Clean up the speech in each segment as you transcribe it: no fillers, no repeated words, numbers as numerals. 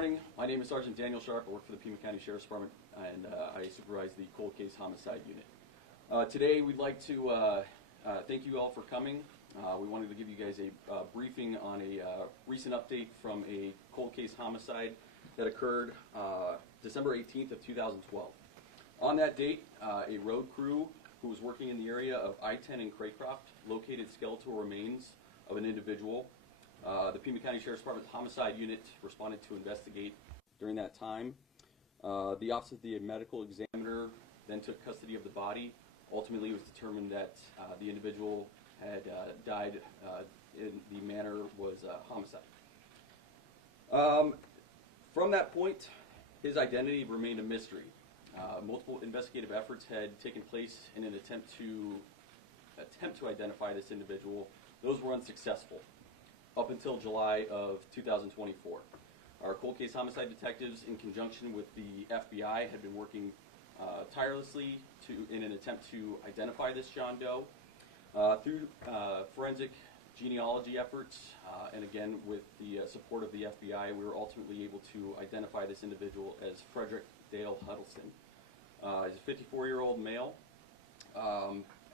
morning. My name is Sergeant Daniel Sharp. I work for the Pima County Sheriff's Department, and I supervise the cold case homicide unit. Today we'd like to thank you all for coming. We wanted to give you guys a briefing on a recent update from a cold case homicide that occurred December 18th of 2012. On that date, a road crew who was working in the area of I-10 in Craycroft located skeletal remains of an individual. The Pima County Sheriff's Department homicide unit responded to investigate. During that time, the Office of the Medical Examiner then took custody of the body. Ultimately, it was determined that the individual had died in the manner was homicide. From that point, his identity remained a mystery. Multiple investigative efforts had taken place in an attempt to identify this individual. Those were unsuccessful up until July of 2024. Our cold case homicide detectives, in conjunction with the FBI, had been working tirelessly in an attempt to identify this John Doe. Through forensic genealogy efforts, and again with the support of the FBI, we were ultimately able to identify this individual as Frederick Dale Huddleston. He's a 54-year-old male.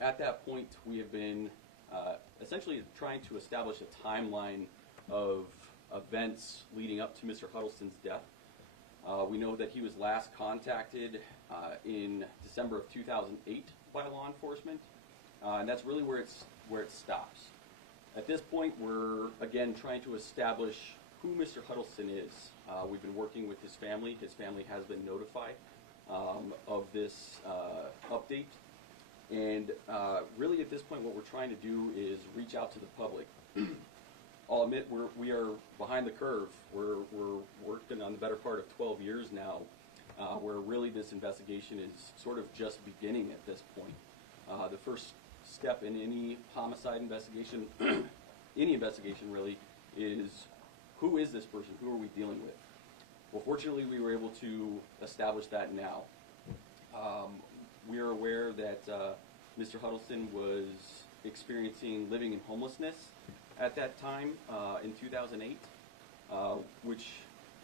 At that point, we have been essentially trying to establish a timeline of events leading up to Mr. Huddleston's death. We know that he was last contacted in December of 2008 by law enforcement, and that's really where it stops. At this point, we're again trying to establish who Mr. Huddleston is. We've been working with his family. His family has been notified of this update. And really at this point what we're trying to do is reach out to the public. I'll admit we are behind the curve. We're working on the better part of 12 years now, where really this investigation is sort of just beginning at this point. The first step in any homicide investigation, any investigation really, is who is this person? Who are we dealing with? Well, fortunately we were able to establish that now. We are aware that Mr. Huddleston was experiencing living in homelessness at that time in 2008, which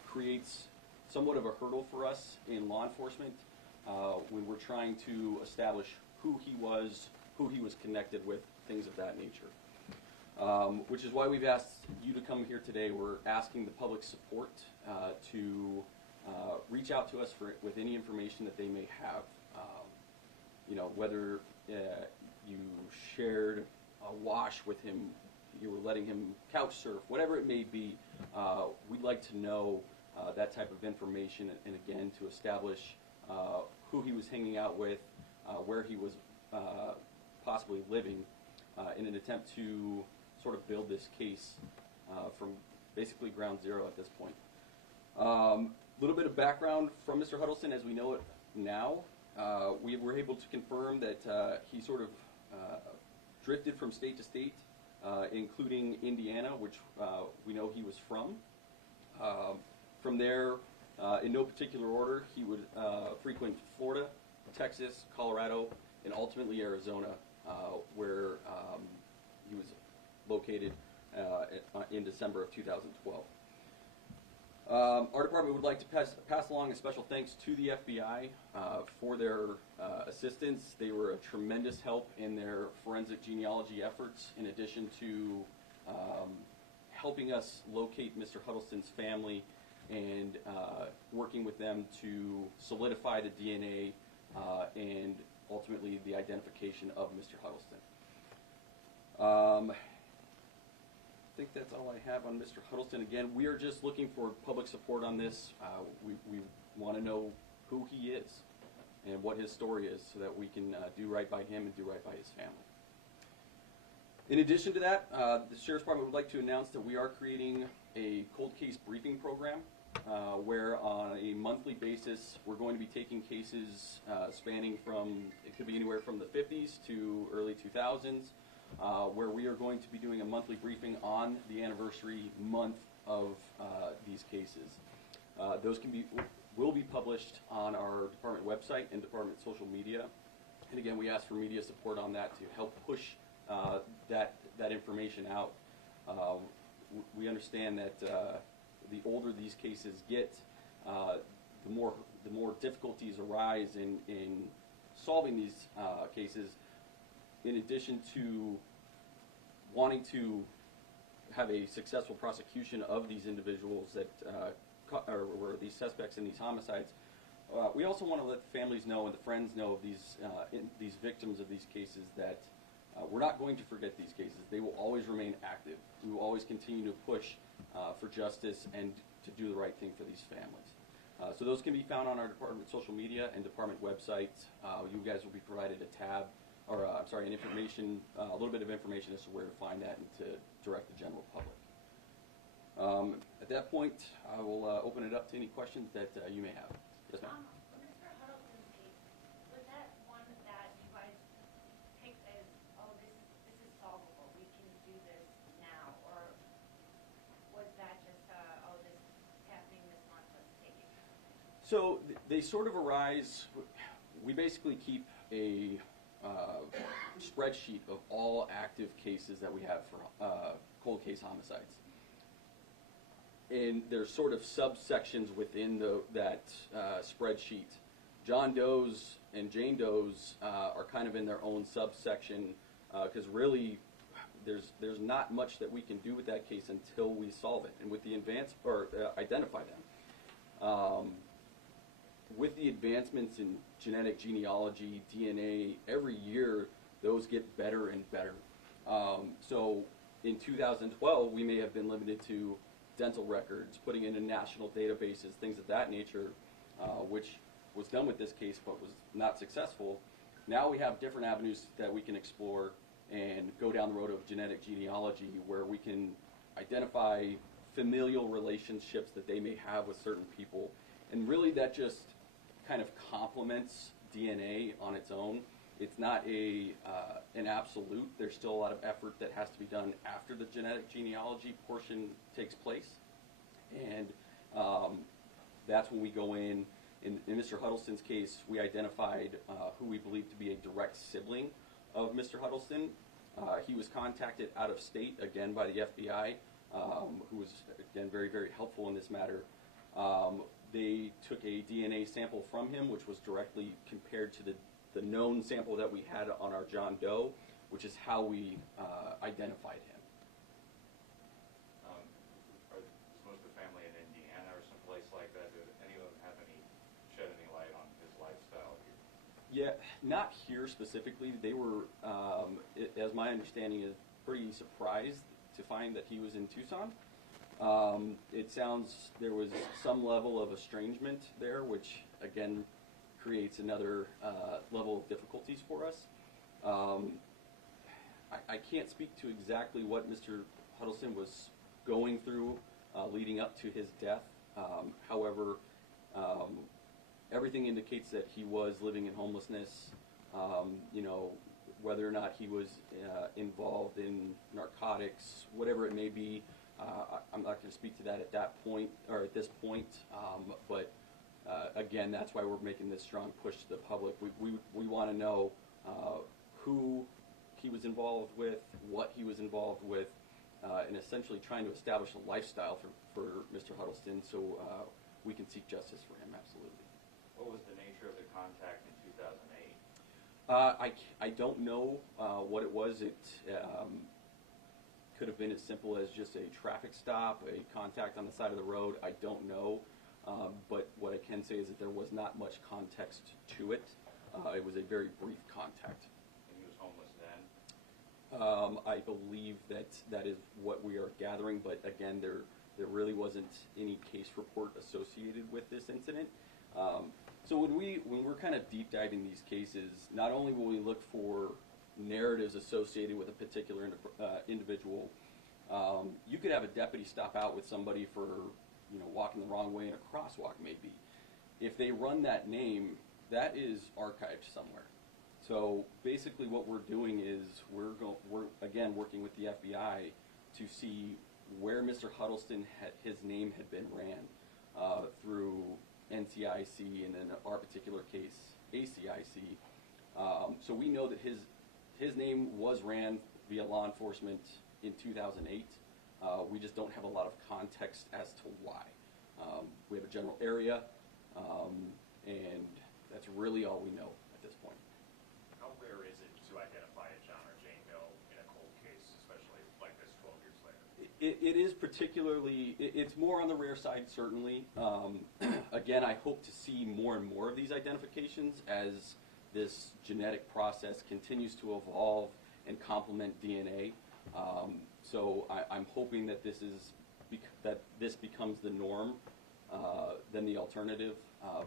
creates somewhat of a hurdle for us in law enforcement when we're trying to establish who he was connected with, things of that nature. Which is why we've asked you to come here today. We're asking the public support to reach out to us with any information that they may have. You know, whether you shared a wash with him, you were letting him couch surf, whatever it may be, we'd like to know that type of information, and again to establish who he was hanging out with, where he was possibly living, in an attempt to sort of build this case from basically ground zero at this point. A little bit of background from Mr. Huddleston as we know it now. We were able to confirm that he sort of drifted from state to state, including Indiana, which we know he was from. From there, in no particular order, he would frequent Florida, Texas, Colorado, and ultimately Arizona, where he was located in December of 2012. Our department would like to pass along a special thanks to the FBI for their assistance. They were a tremendous help in their forensic genealogy efforts, in addition to helping us locate Mr. Huddleston's family and working with them to solidify the DNA and ultimately the identification of Mr. Huddleston. I think that's all I have on Mr. Huddleston. Again, we are just looking for public support on this. We want to know who he is and what his story is so that we can do right by him and do right by his family. In addition to that, the Sheriff's Department would like to announce that we are creating a cold case briefing program where on a monthly basis we're going to be taking cases spanning from, it could be anywhere from the 50s to early 2000s, where we are going to be doing a monthly briefing on the anniversary month of these cases. Those will be published on our department website and department social media. And again, we ask for media support on that to help push that information out. We understand that the older these cases get, the more difficulties arise in solving these cases. In addition to wanting to have a successful prosecution of these individuals that or these suspects in these homicides, we also want to let the families know and the friends know of these victims of these cases that we're not going to forget these cases. They will always remain active. We will always continue to push for justice and to do the right thing for these families. So those can be found on our department social media and department website. You guys will be provided a tab, or an information, a little bit of information as to where to find that and to direct the general public. At that point, I will open it up to any questions that you may have. Yes, ma'am. Mr. Huddleston's case, was that one that you guys picked as, oh, this is solvable, we can do this now, or was that just, oh, this is happening this month, let's take it? So they sort of arise. We basically keep a spreadsheet of all active cases that we have for cold case homicides. And there's sort of subsections within that spreadsheet. John Doe's and Jane Doe's are kind of in their own subsection because really there's not much that we can do with that case until we solve it and with the identify them. With the advancements in genetic genealogy, DNA, every year those get better and better. So in 2012, we may have been limited to dental records, putting in national databases, things of that nature, which was done with this case but was not successful. Now we have different avenues that we can explore and go down the road of genetic genealogy where we can identify familial relationships that they may have with certain people. And really that just kind of complements DNA on its own. It's not an absolute. There's still a lot of effort that has to be done after the genetic genealogy portion takes place. And that's when we go in. In Mr. Huddleston's case, we identified who we believe to be a direct sibling of Mr. Huddleston. He was contacted out of state, again, by the FBI, who was, again, very, very helpful in this matter. They took a DNA sample from him, which was directly compared to the known sample that we had on our John Doe, which is how we identified him. Is most of the family in Indiana or someplace like that? Did any of them have shed any light on his lifestyle here? Yeah, not here specifically. They were, as my understanding is, pretty surprised to find that he was in Tucson. It sounds there was some level of estrangement there, which again creates another level of difficulties for us. I can't speak to exactly what Mr. Huddleston was going through leading up to his death. However, everything indicates that he was living in homelessness. You know, whether or not he was involved in narcotics, whatever it may be. I'm not going to speak to that at that point or at this point, but again, that's why we're making this strong push to the public. We want to know who he was involved with, what he was involved with, and essentially trying to establish a lifestyle for Mr. Huddleston so we can seek justice for him. Absolutely. What was the nature of the contact in 2008? I don't know what it was. It could have been as simple as just a traffic stop, a contact on the side of the road. I don't know. But what I can say is that there was not much context to it. It was a very brief contact. And he was homeless then? I believe that is what we are gathering, but again, there really wasn't any case report associated with this incident. So when we're kind of deep diving these cases, not only will we look for narratives associated with a particular individual, you could have a deputy stop out with somebody for walking the wrong way in a crosswalk maybe. If they run that name, that is archived somewhere. So basically what we're doing is we're again working with the FBI to see where Mr. Huddleston his name had been ran through NCIC and in our particular case ACIC. So we know that his name was ran via law enforcement in 2008. We just don't have a lot of context as to why. We have a general area, and that's really all we know at this point. How rare is it to identify a John or Jane Doe in a cold case, especially like this 12 years later? It is particularly, it's more on the rare side, certainly. Again, I hope to see more and more of these identifications as this genetic process continues to evolve and complement DNA. So I'm hoping that this becomes the norm than the alternative.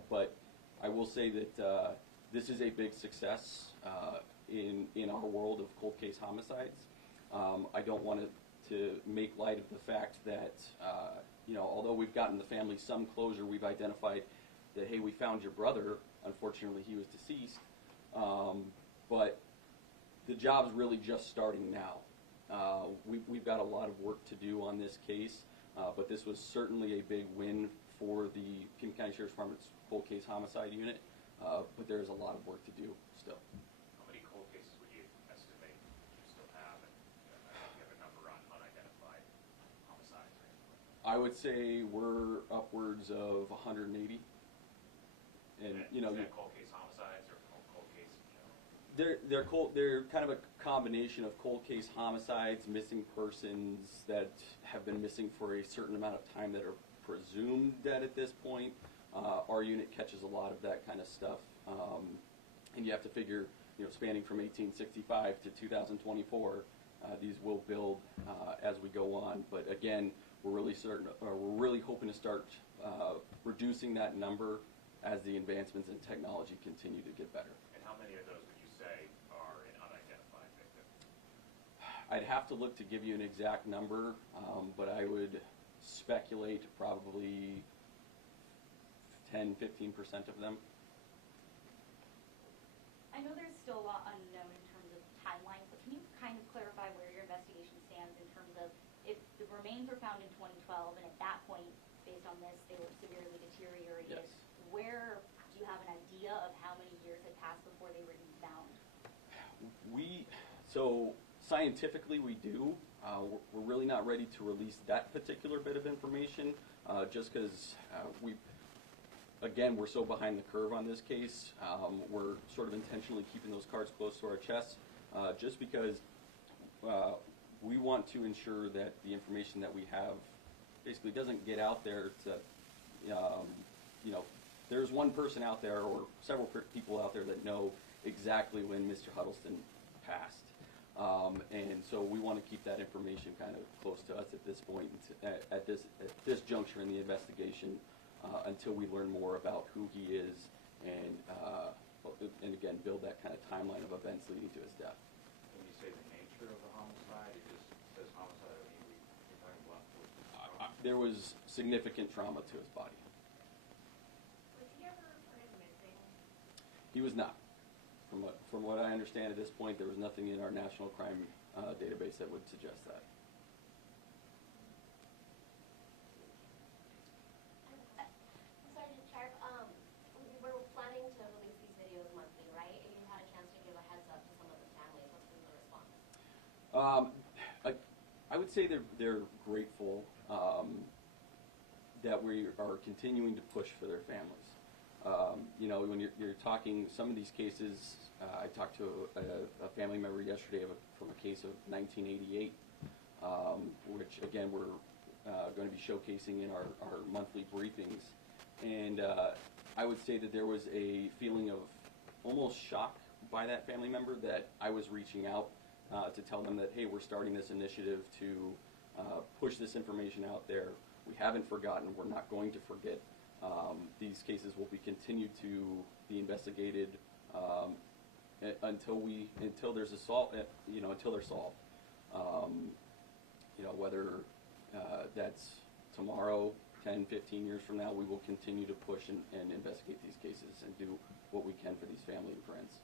But I will say that this is a big success in our world of cold case homicides. I don't want to make light of the fact that although we've gotten the family some closure, we've identified that, hey, we found your brother. Unfortunately, he was deceased. But the job's really just starting now. We've got a lot of work to do on this case, but this was certainly a big win for the Pima County Sheriff's Department's cold case homicide unit, but there's a lot of work to do still. How many cold cases would you estimate you still have, and do you have a number on unidentified homicides or anything like that? I would say we're upwards of 180. And Is that cold case homicides or cold case? They're kind of a combination of cold case homicides, missing persons that have been missing for a certain amount of time that are presumed dead at this point. Our unit catches a lot of that kind of stuff, and you have to figure, spanning from 1865 to 2024, these will build as we go on. But again, we're really hoping to start reducing that number as the advancements in technology continue to get better. And how many of those would you say are an unidentified victim? I'd have to look to give you an exact number, but I would speculate probably 10-15% of them. I know there's still a lot unknown in terms of timelines, but can you kind of clarify where your investigation stands in terms of if the remains were found in 2012 and at that point, based on this, they were severely deteriorated? Yes. Where do you have an idea of how many years had passed before they were even found? So scientifically we do. We're really not ready to release that particular bit of information just because we're so behind the curve on this case. We're sort of intentionally keeping those cards close to our chests just because we want to ensure that the information that we have basically doesn't get out there to, there's one person out there or several people out there that know exactly when Mr. Huddleston passed. And so we want to keep that information kind of close to us at this point, at this juncture in the investigation, until we learn more about who he is and again, build that kind of timeline of events leading to his death. When you say the nature of the homicide, it just says homicide, I mean, you're talking blunt force trauma? There was significant trauma to his body. Was he ever reported missing? He was not. From what I understand at this point, there was nothing in our national crime database that would suggest that. Sergeant Sharp, we were planning to release these videos monthly, right? And you had a chance to give a heads up to some of the families. What's been the response? I would say they're grateful that we are continuing to push for their families. When you're talking some of these cases, I talked to a family member yesterday from a case of 1988, which again we're going to be showcasing in our monthly briefings. And I would say that there was a feeling of almost shock by that family member that I was reaching out to tell them that, hey, we're starting this initiative to push this information out there. We haven't forgotten. We're not going to forget. These cases will be continued to be investigated until there's a until they're solved. Whether that's tomorrow, 10, 15 years from now, we will continue to push and investigate these cases and do what we can for these family and friends.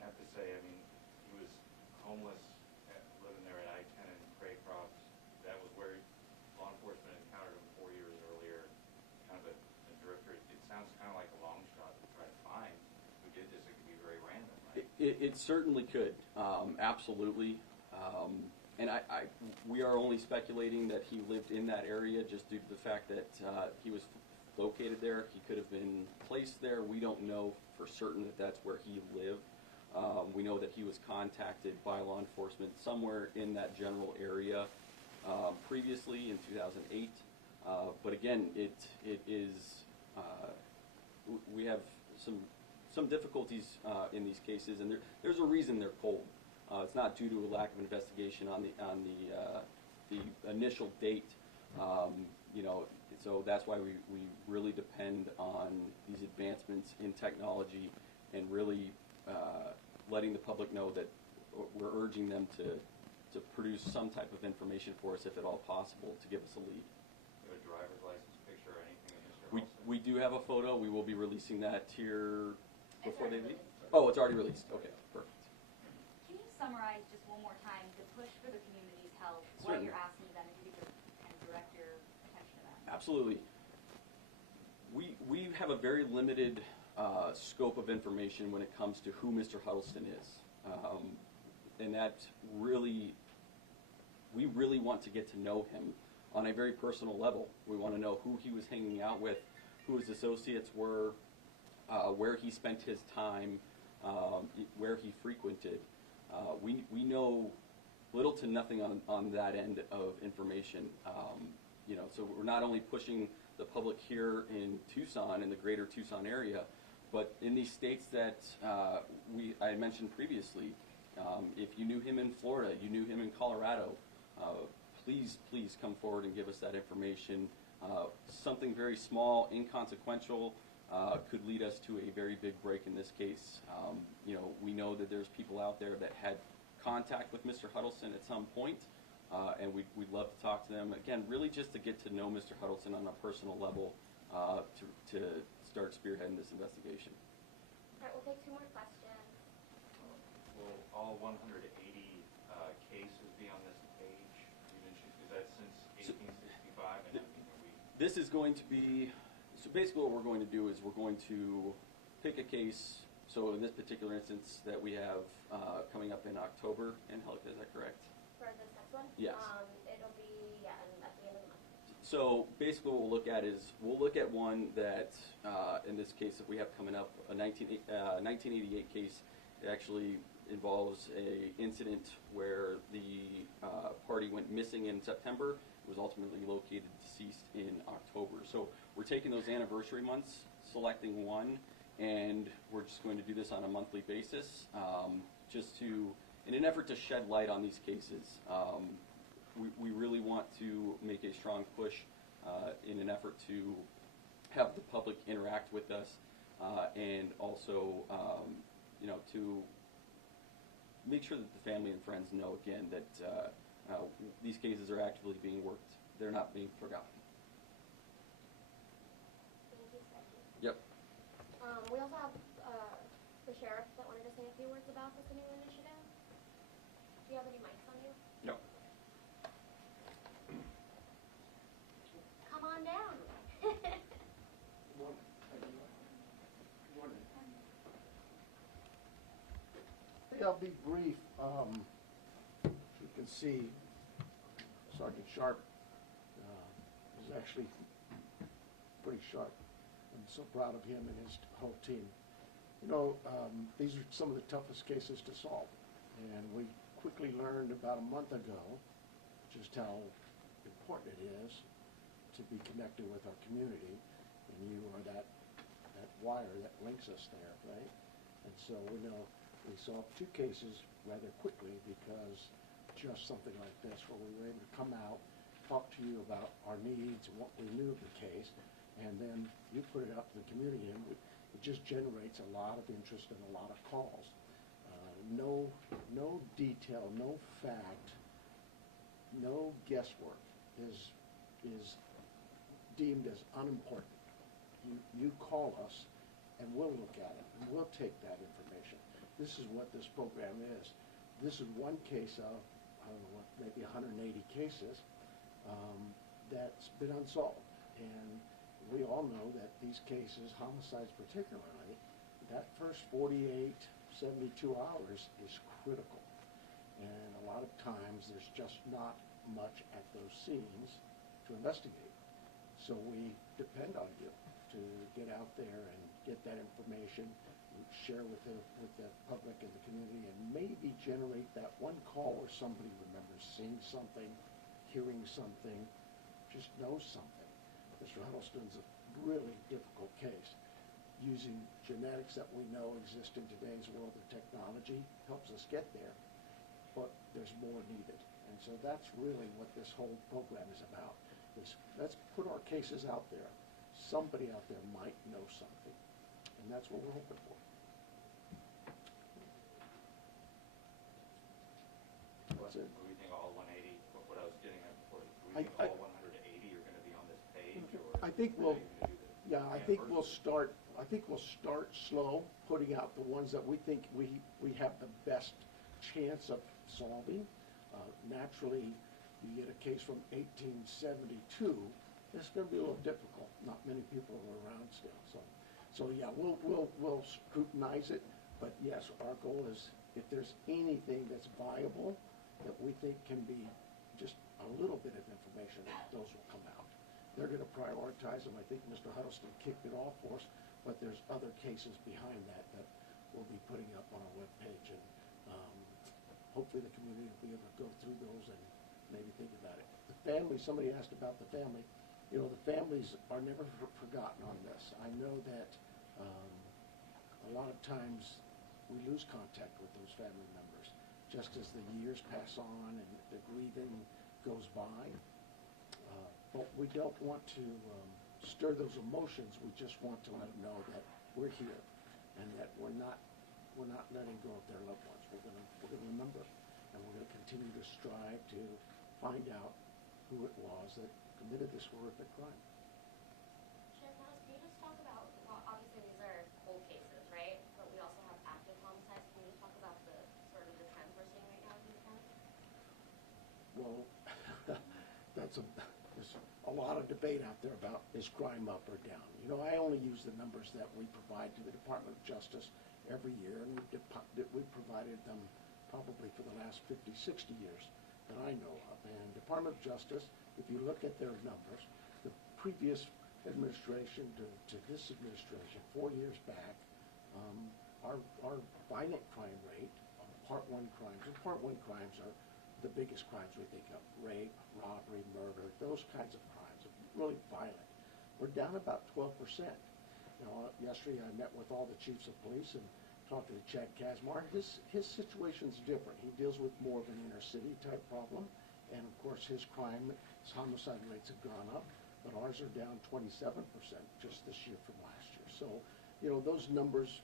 I have to say, I mean, he was homeless, living there at I-10 in Craycroft. That was where law enforcement encountered him 4 years earlier, kind of a drifter. It sounds kind of like a long shot to try to find who did this. It could be very random, right? It certainly could, absolutely. And we are only speculating that he lived in that area just due to the fact that he was located there. He could have been placed there. We don't know for certain that that's where he lived. We know that he was contacted by law enforcement somewhere in that general area previously in 2008. But again, it is we have some difficulties in these cases, and there's a reason they're cold. It's not due to a lack of investigation on the initial date. You know, so that's why we really depend on these advancements in technology and really letting the public know that we're urging them to produce some type of information for us, if at all possible, to give us a lead. You have a driver's license picture or anything of Mr. Halston? We do have a photo. We will be releasing that here before they leave. Released. Oh, it's already released. Okay, perfect. Can you summarize just one more time the push for the community's help, what Certainly. you're asking them, if you could kind of direct your attention to that? Absolutely. We have a very limited scope of information when it comes to who Mr. Huddleston is. And that really, we really want to get to know him on a very personal level. We want to know who he was hanging out with, who his associates were, where he spent his time, where he frequented. We know little to nothing on that end of information. You know, so we're not only pushing the public here in Tucson, in the greater Tucson area, but in these states that I mentioned previously. If you knew him in Florida, you knew him in Colorado, please come forward and give us that information. Something very small, inconsequential, could lead us to a very big break in this case. You know, we know that there's people out there that had contact with Mr. Huddleston at some point, and we'd love to talk to them. Again, really just to get to know Mr. Huddleston on a personal level, to start spearheading this investigation. All right, we'll take 2 more questions. Will all 180 cases be on this page? You mentioned, is that since 1865? And I mean, are we... This is going to be, so basically what we're going to do is we're going to pick a case. So in this particular instance that we have coming up in October, Angelica, is that correct? For this next one? Yes. It'll be, at the end of the month. So basically what we'll look at is, we'll look at one that, in this case that we have coming up, a 1988 case. It actually involves a incident where the party went missing in September, was ultimately located deceased in October. So we're taking those anniversary months, selecting one, and we're just going to do this on a monthly basis, just to, in an effort to shed light on these cases. We really want to make a strong push in an effort to have the public interact with us, and also, you know, to make sure that the family and friends know again that these cases are actively being worked. They're not being forgotten. Thank you, Becky. Yep. We also have the sheriff that wanted to say a few words about this new initiative. Do you have any mics on you? No. Come on down. I'll be brief. You can see Sergeant Sharp is actually pretty sharp. I'm so proud of him and his whole team. You know, these are some of the toughest cases to solve, and we quickly learned about a month ago just how important it is to be connected with our community, and you are that wire that links us there, right? And so we know we solved 2 cases rather quickly because just something like this, where we were able to come out, talk to you about our needs and what we knew of the case, and then you put it out to the community, and it just generates a lot of interest and a lot of calls. No detail, no fact, no guesswork is deemed as unimportant. You call us, and we'll look at it, and we'll take that information. This is what this program is. This is one case of, I don't know, maybe 180 cases that's been unsolved. And we all know that these cases, homicides particularly, that first 48, 72 hours is critical. And a lot of times there's just not much at those scenes to investigate. So we depend on you to get out there and get that information, share with the public and the community, and maybe generate that one call where somebody remembers seeing something, hearing something, just knows something. Mr. Huddleston's a really difficult case. Using genetics that we know exist in today's world of technology helps us get there, but there's more needed. And so that's really what this whole program is about, is let's put our cases out there. Somebody out there might know something, and that's what we're hoping for. That's it. Do we think all 180, what I was getting at before, do we think I- all 180 are going to be on this page, or? I think how we'll, are you gonna do this? yeah, I think we'll start slow, putting out the ones that we think we have the best chance of solving. Naturally, you get a case from 1872, it's going to be a little difficult. Not many people are around still, so yeah, we'll scrutinize it. But yes, our goal is, if there's anything that's viable that we think can be just a little bit of information, those will come out. They're going to prioritize them. I think Mr. Huddleston kicked it off for us, but there's other cases behind that we'll be putting up on our webpage, and hopefully the community will be able to go through those and maybe think about it. The family, somebody asked about the family. You know, the families are never forgotten on this. I know that a lot of times we lose contact with those family members just as the years pass on and the grieving goes by. But we don't want to stir those emotions. We just want to let them know that we're here and that we're not letting go of their loved ones. We're gonna remember, and we're gonna continue to strive to find out who it was that committed this horrific crime. Sheriff Nanos, can you just talk about, well, obviously these are cold cases, right? But we also have active homicides. Can you talk about the sort of the trends we're seeing right now in the county? Well, there's a lot of debate out there about, is crime up or down? You know, I only use the numbers that we provide to the Department of Justice every year, and we've provided them probably for the last 50, 60 years that I know of. And Department of Justice, if you look at their numbers, the previous administration to this administration, 4 years back, our violent crime rate, Part 1 crimes, and Part 1 crimes are the biggest crimes we think of: rape, robbery, murder, those kinds of crimes, really violent. We're down about 12%. You know, yesterday I met with all the chiefs of police and talked to Chad Kazmar. His situation's different. He deals with more of an inner city type problem, and of course his homicide rates have gone up, but ours are down 27% just this year from last year. So, you know, those numbers,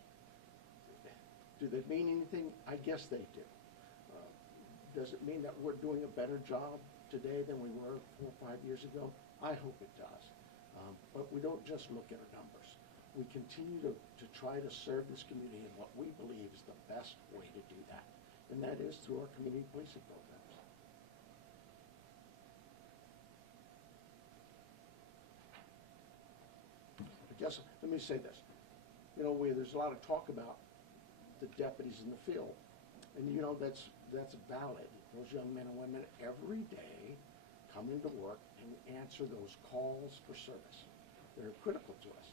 do they mean anything? I guess they do. Does it mean that we're doing a better job today than we were 4 or 5 years ago? I hope it does. But we don't just look at our numbers. We continue to try to serve this community in what we believe is the best way to do that, and that is through our community policing programs. I guess, let me say this. You know, there's a lot of talk about the deputies in the field, and you know, that's valid. Those young men and women every day come into work and answer those calls for service. They're critical to us.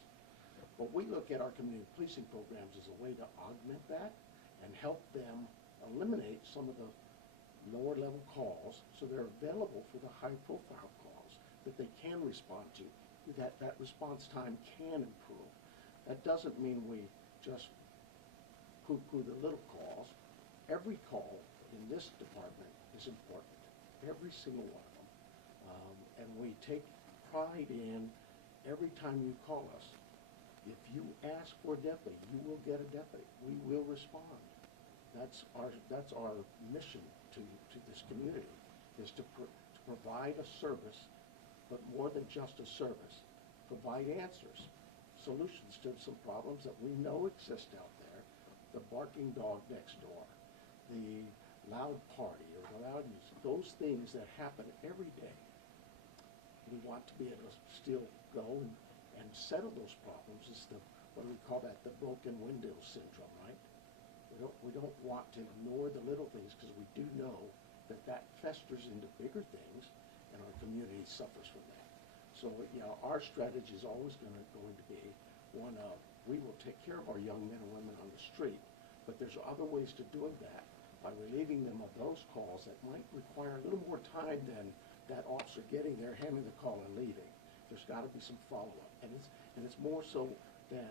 But we look at our community policing programs as a way to augment that and help them eliminate some of the lower level calls so they're available for the high profile calls that they can respond to, that response time can improve. That doesn't mean we just poo-poo the little calls. Every call in this department is important, every single one of them. And we take pride in every time you call us. If you ask for a deputy, you will get a deputy. We will respond. That's our mission to this community, is to provide a service, but more than just a service, provide answers, solutions to some problems that we know exist out there. The barking dog next door, the loud party or the loud music, those things that happen every day. We want to be able to still go and settle those problems. Is what do we call that? The broken window syndrome, right? We don't want to ignore the little things, because we do know that festers into bigger things, and our community suffers from that. So, our strategy is always going to be one of, we will take care of our young men and women on the street, but there's other ways to doing that by relieving them of those calls that might require a little more time than that officer getting there, handing the call, and leaving. There's got to be some follow-up, and it's more so than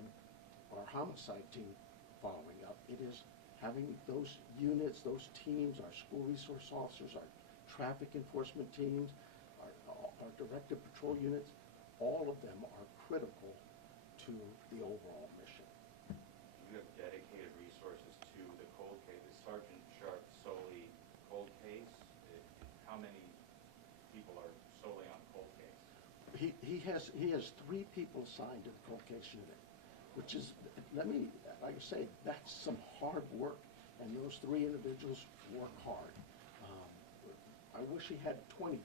our homicide team following up. It is having those units, those teams, our school resource officers, our traffic enforcement teams, our directed patrol units, all of them are critical to the overall mission. You have dedicated resources to the cold case. Is Sergeant Sharp solely cold case? How many people are solely on cold case? He has 3 people assigned to the cold case unit, which is, like I say, that's some hard work, and those 3 individuals work hard. I wish he had 23,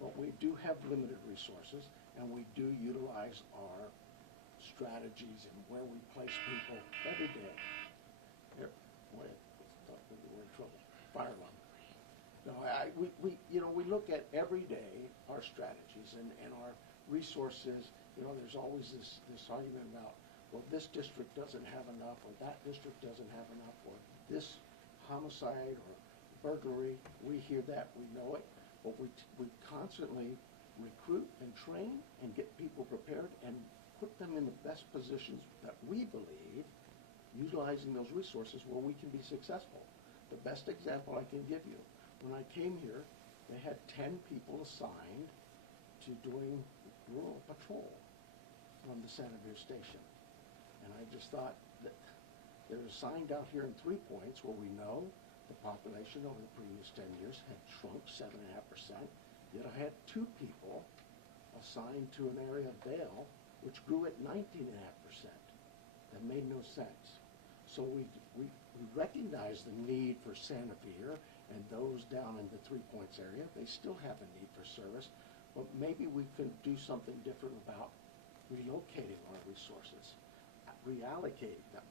but we do have limited resources, and we do utilize our strategies and where we place people every day. Here, wait, we're in trouble. Fire alarm. No, we look at every day our strategies and our resources. There's always this argument about, well, this district doesn't have enough, or that district doesn't have enough, or this homicide or burglary. We hear that, we know it, but we constantly recruit and train and get people prepared and put them in the best positions that we believe, utilizing those resources where we can be successful. The best example I can give you, when I came here, they had 10 people assigned to doing rural patrol from the Santa Fe station. And I just thought that they're assigned out here in 3 Points, where we know the population over the previous 10 years had shrunk 7.5%, yet I had 2 people assigned to an area of Vail, which grew at 19.5%. That made no sense. So we recognize the need for Santa Fe and those down in the 3 Points area. They still have a need for service, but maybe we could do something different about relocating our resources, reallocating them.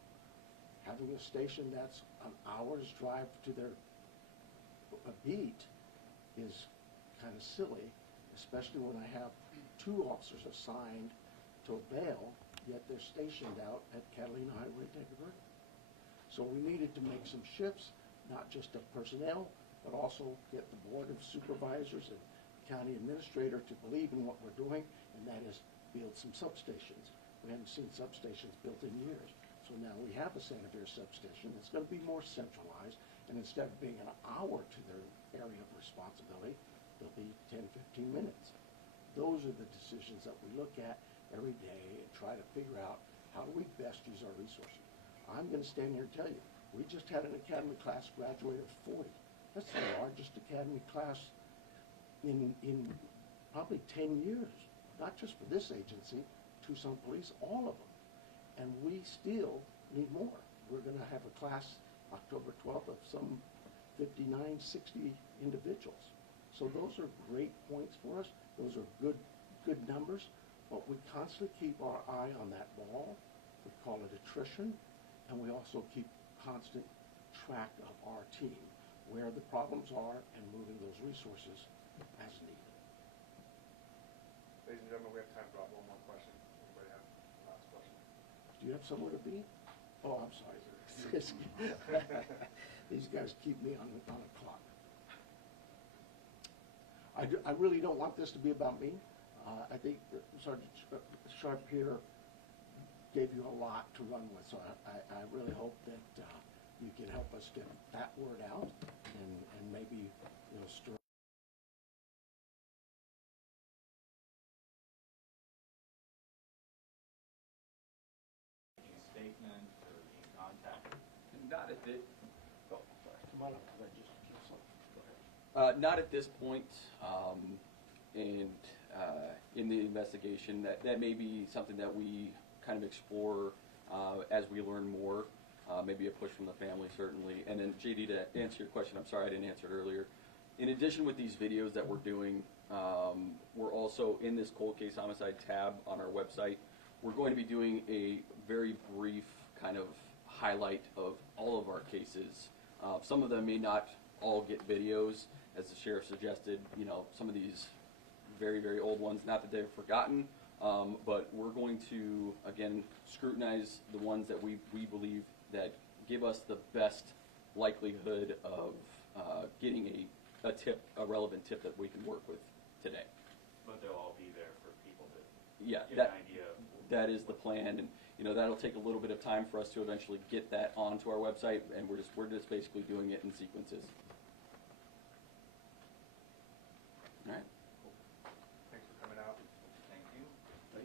Having a station that's an hour's drive to a beat is kind of silly, especially when I have 2 officers assigned to Vail, yet they're stationed out at Catalina Highway to Diverted. So we needed to make some shifts, not just of personnel, but also get the Board of Supervisors and County Administrator to believe in what we're doing, and that is build some substations. We haven't seen substations built in years. So now we have a Santa Fe substation that's going to be more centralized, and instead of being an hour to their area of responsibility, they'll be 10, 15 minutes. Those are the decisions that we look at every day and try to figure out how do we best use our resources. I'm going to stand here and tell you, we just had an academy class graduate of 40. That's the largest academy class in probably 10 years, not just for this agency, Tucson Police, all of them. And we still need more. We're going to have a class October 12th of some 59, 60 individuals. So those are great points for us. Those are good numbers, but we constantly keep our eye on that ball. We call it attrition, and we also keep constant track of our team, where the problems are, and moving those resources as needed. Ladies and gentlemen, we have time for one more question. Anybody have a last question? Do you have somewhere to be? Oh, I'm sorry. These guys keep me on a clock. I really don't want this to be about me. I think that Sergeant Sharp here gave you a lot to run with, so I really hope that you can help us get that word out and maybe stir. Statement or being contacted? Not at this. Oh, sorry. Come on up, I just keep something. Go ahead. Not at this point, and in the investigation, that may be something that we kind of explore as we learn more. Maybe a push from the family, certainly. And then, JD, to answer your question, I'm sorry I didn't answer it earlier. In addition with these videos that we're doing, we're also in this cold case homicide tab on our website. We're going to be doing a very brief kind of highlight of all of our cases. Some of them may not all get videos, as the sheriff suggested. You know, some of these very, very old ones, not that they're forgotten, but we're going to, again, scrutinize the ones that we believe that give us the best likelihood of getting a tip, a relevant tip that we can work with today. But they'll all be there for people to Yeah, get an idea of. that is the plan, and you know that'll take a little bit of time for us to eventually get that onto our website, and we're just basically doing it in sequences. All right.